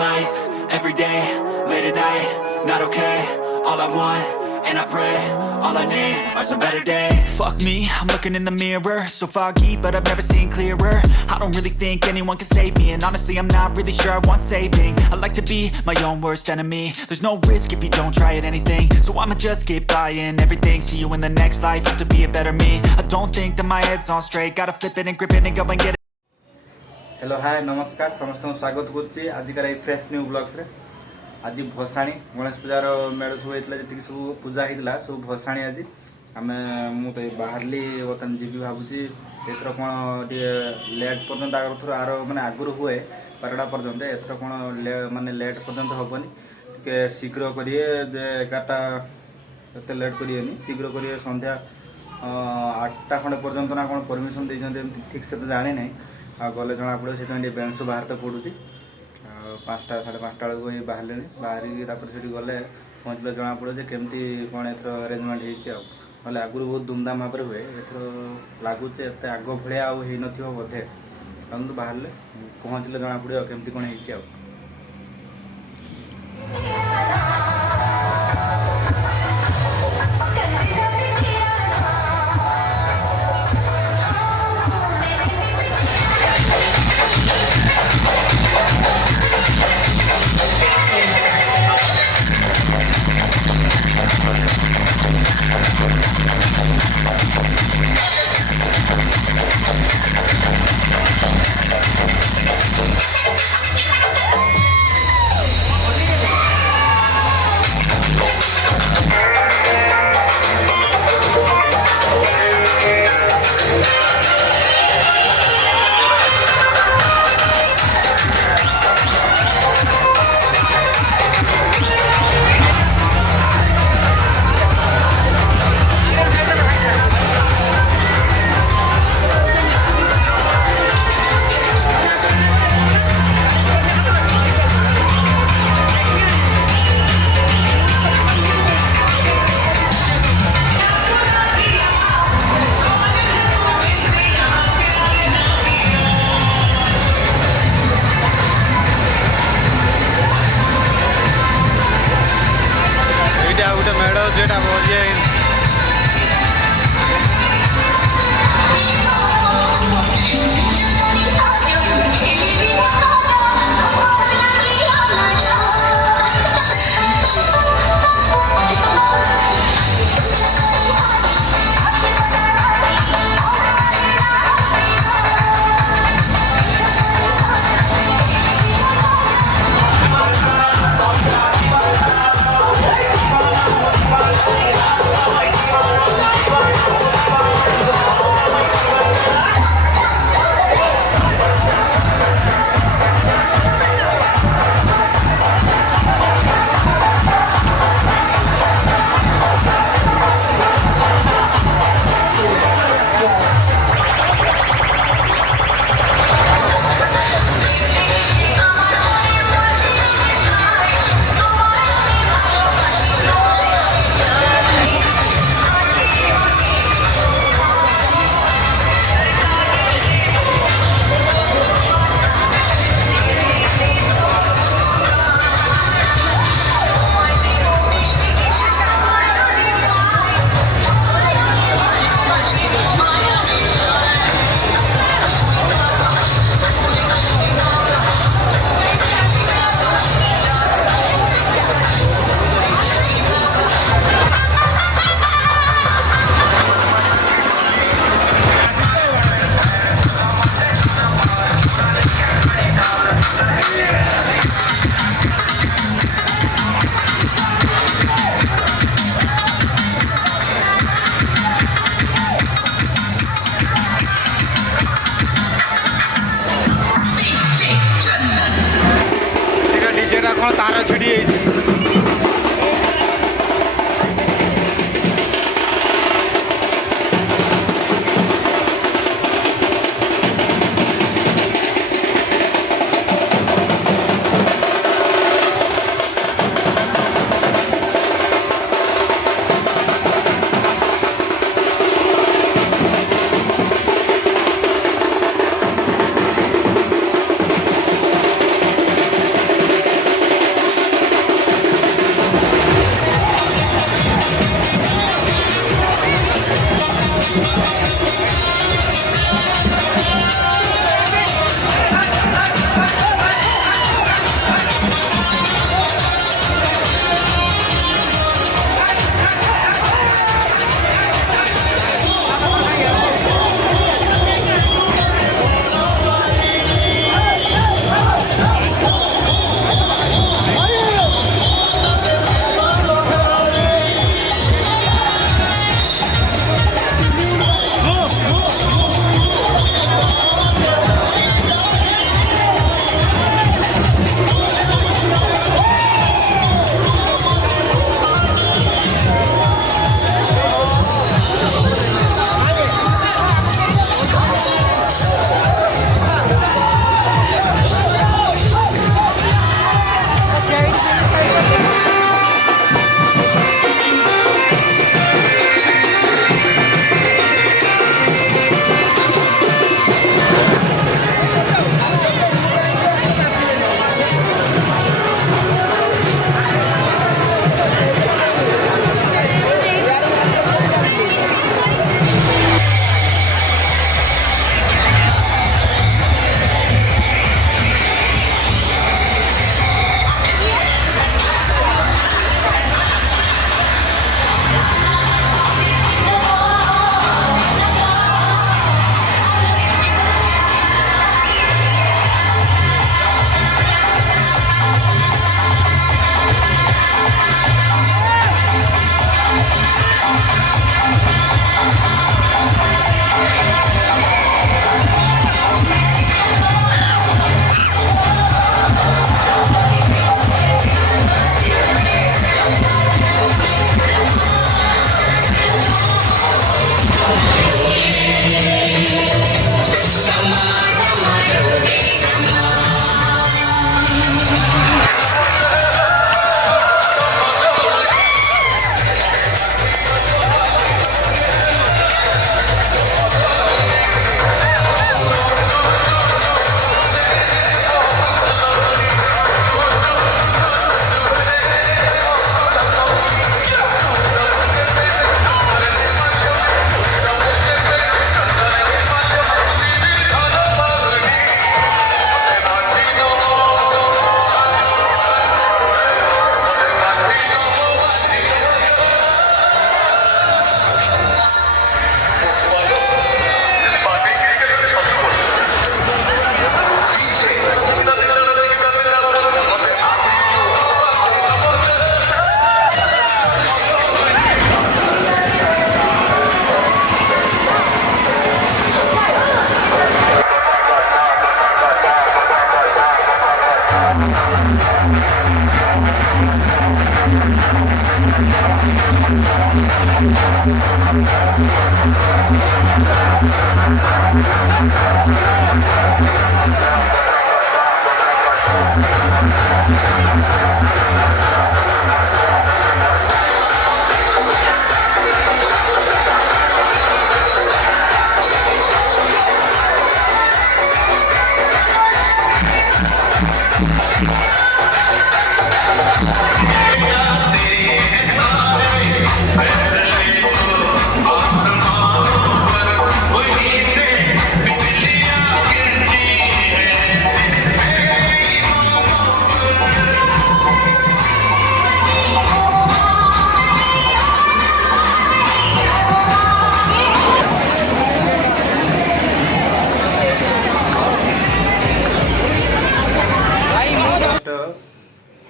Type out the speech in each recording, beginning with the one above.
life, every day, late at night, not okay. All I want, and I pray, all I need are some better days. Fuck me, I'm looking in the mirror, so foggy, but I've never seen clearer. I don't really think anyone can save me, and honestly I'm not really sure I want saving. I like to be my own worst enemy. There's no risk if you don't try at anything, so I'ma just keep buying everything. See you in the next life, have to be a better me. I don't think that my head's on straight, gotta flip it and grip it and go and get it. Hello hi नमस्कार समस्त स्वागत करुच्ची आजिकार ये fresh new blogs रे आज भसाणी गणेश पूजार मेढ़ सब होता जी सब पूजा होता सब भसाणी आज आम मुझे बाहरली बर्तमान जी भावुची एथर कौन लेट पर्यटन आगर थर आर मैंने आगुरी हुए 12टा पर्यटन एथर कौन मानने लेट पर्यटन हेनी टे शीघ्र करेंगे 11टा एत लेट करें शीघ्र करेंगे संध्या 8टा खंडे पर्यटन ना कौन परमिशन देते ठीक से तो जानी ना गले जना पड़े से बेंस बाहर तो पड़ुची 5टा 5:30 बेलू बाहर बाहरी से गले पहुँचले जना पड़े केमती कौन एथर अरेंजमेंट होती आगुरी बहुत धूमधाम भाव में हुए एथर लगुच एत आग भाया हो बोधे बाहर पहुँचले जना पड़े केमती कौन हो गोटे मेढ़ जेटा बजे कौन तार छिड़ी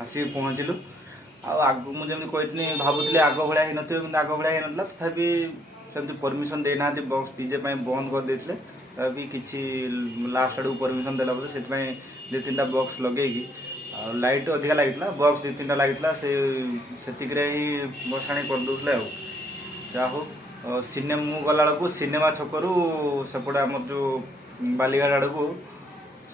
ଆସିକି ପହଞ୍ଚିଲୁ। ଆଉ ଆଗକୁ ମୁଁ ଯେମିତି କହିଥିଲି ଭାବୁଥିଲି ଆଗ ଭଳିଆ ହେଇନଥିବ, କିନ୍ତୁ ଆଗ ଭଳିଆ ହେଇନଥିଲା। ତଥାପି ସେମିତି ପରମିସନ୍ ଦେଇନାହାନ୍ତି, ବକ୍ସ ଡିଜେ ପାଇଁ ବନ୍ଦ କରିଦେଇଥିଲେ। ତଥାପି କିଛି ଲାଷ୍ଟ ଆଡ଼କୁ ପରମିସନ୍ ଦେଲା ପରେ ସେଥିପାଇଁ 2-3ଟା ବକ୍ସ ଲଗେଇକି, ଆଉ ଲାଇଟ୍ ଅଧିକା ଲାଗିଥିଲା, ବକ୍ସ 2-3ଟା ଲାଗିଥିଲା, ସେତିକିରେ ହିଁ ଭସାଣି କରିଦେଉଥିଲେ। ଆଉ ଯାହା ହଉ ମୁଁ ଗଲାବେଳକୁ ସିନେମା ଛକରୁ ସେପଟେ ଆମର ଯେଉଁ ବାଲିଘାଟ ଆଡ଼କୁ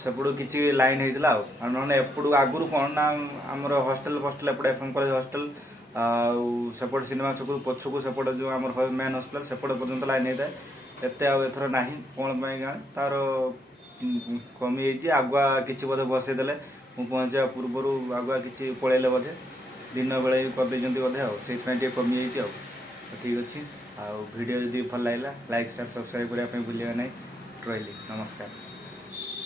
ସେପଟୁ କିଛି ଲାଇନ୍ ହେଇଥିଲା। ଆଉ ନହେଲେ ଏପଟୁ ଆଗରୁ କ'ଣ ନା ଆମର ହଷ୍ଟେଲ ଏପଟେ FM କଲେଜ ହଷ୍ଟେଲ, ଆଉ ସେପଟେ ସିନେମା ଛକରୁ ପଛକୁ ସେପଟେ ଯେଉଁ ଆମର ମେନ୍ ହସ୍ପିଟାଲ ସେପଟେ ପର୍ଯ୍ୟନ୍ତ ଲାଇନ୍ ହେଇଥାଏ। ଏତେ ଆଉ ଏଥର ନାହିଁ, କ'ଣ ପାଇଁ ଗାଁ ତାର କମିଯାଇଛି। ଆଗୁଆ କିଛି ବୋଧେ ବସେଇଦେଲେ, ମୁଁ ପହଞ୍ଚିବା ପୂର୍ବରୁ ଆଗୁଆ କିଛି ପଳେଇଲେ ବୋଧେ, ଦିନ ବେଳେ କରିଦେଇଛନ୍ତି ବୋଧେ, ଆଉ ସେଇଥିପାଇଁ ଟିକେ କମିଯାଇଛି। ଆଉ ଠିକ୍ ଅଛି। ଆଉ ଭିଡ଼ିଓ ଯଦି ଭଲ ଲାଗିଲା ଲାଇକ୍, ସେୟାର, ସବସ୍କ୍ରାଇବ୍ କରିବା ପାଇଁ ଭୁଲିବା ନାହିଁ। ରହିଲି, ନମସ୍କାର।